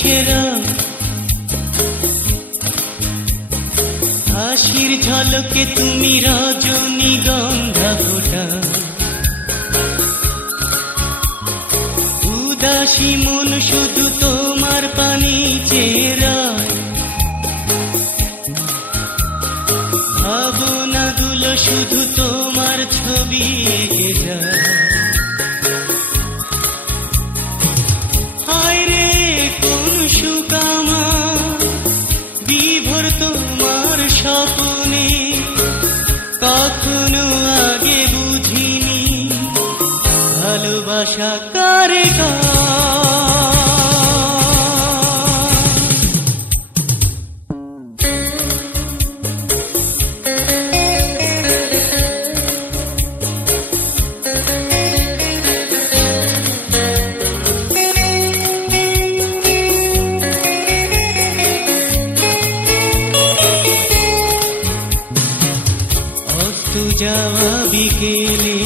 মিশেরা, হাসির ঝলকে তুমি রজনীগন্ধা ফোটা, উদাসী মন শুধু তোমার পানি চেরায়, ভাবনাগুলো শুধু তোমার ছবি এঁকে যায়। হায় রে কোন সুখ আমার বিভোর তোমার স্বপ্নে, কখনো আগে বুঝিনি ভালোবাসা কারে কার। যাওয়া বিকেলে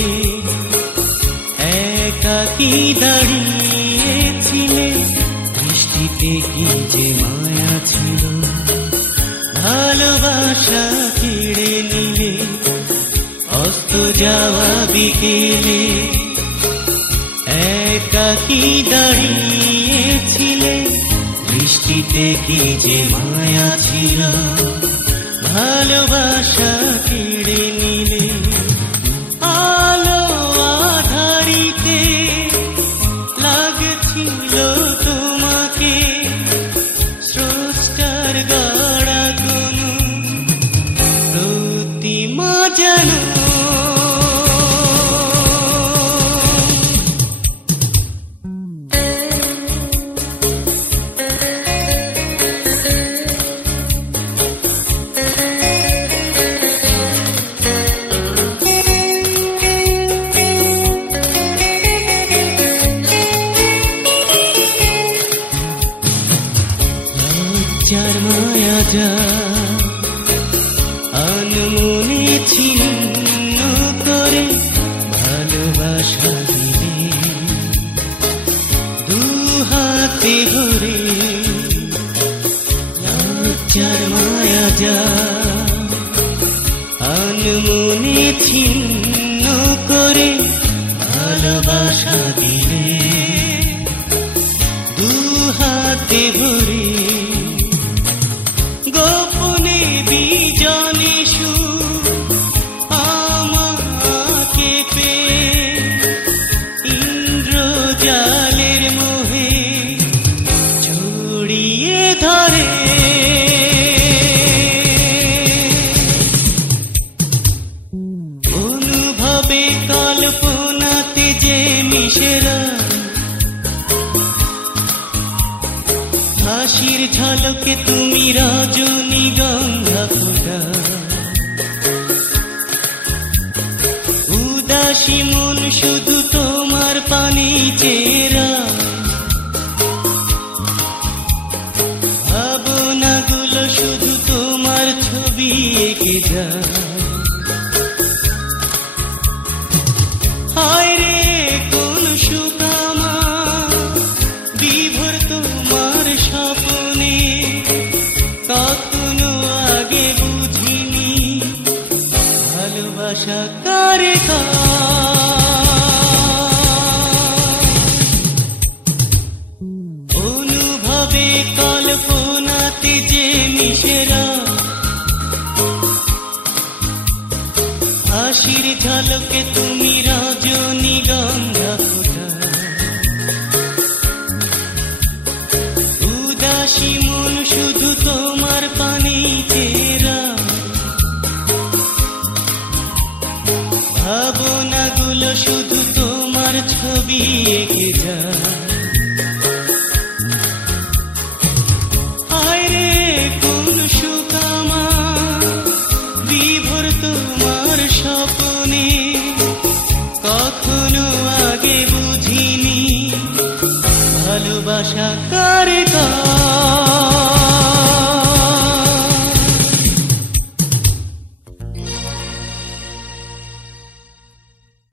একাকী দাঁড়িয়েছিলে, বৃষ্টিতে কি যে মায়া ছিল, ভালোবাসা কেড়ে নিলে। অস্ত যাওয়া বিকেলে একাকী দাঁড়িয়েছিলে, বৃষ্টিতে কি যে মায়া ছিল, ভালোবাসা কেড়ে নিলে। আলো আধারিতে লাগছিল তোমাকে, স্রষ্টার গড়া কোনো প্রতিমা যেন। যার মায়া যা আনমনে ছিন্ন করে ভালোবাসা দিলে, দু হাতে ধরে। যার মায়া যা আনমনে ছিন্ন করে ভালোবাসা দিলে, দু হাতে ভরে। গোপনে বিজনে সুর আমাকে পেয়ে, ইন্দ্রজালের মোহে জড়িয়ে ধরে। অনুভবে কল্পনাতে যে মিশেরা, হাসির ঝলকে তুমি রজনীগন্ধা ফোটা, উদাসী মন শুধু তোমার পানি চেরা, ভাবনাগুলো শুধু তোমার ছবি এঁকে যায়। হায় রে কোন সুখ আমার বিভোর তোমার স্বপ্নে, কখনো আগে বুঝিনি ভালোবাসা কারে কার। অনুভবে কল্পনাতে যে মিশেরা, হাসির ঝলকে তুমি রজনীগন্ধা ফোটা, উদাসী মন শুধু তোমার পানি চেরা, ভাবনাগুলো শুধু তোমার ছবি এঁকে যায়। হায় রে কোন সুখ আমার বিভোর তোমার স্বপ্নে, কখনো আগে বুঝিনি ভালোবাসা কারে কার।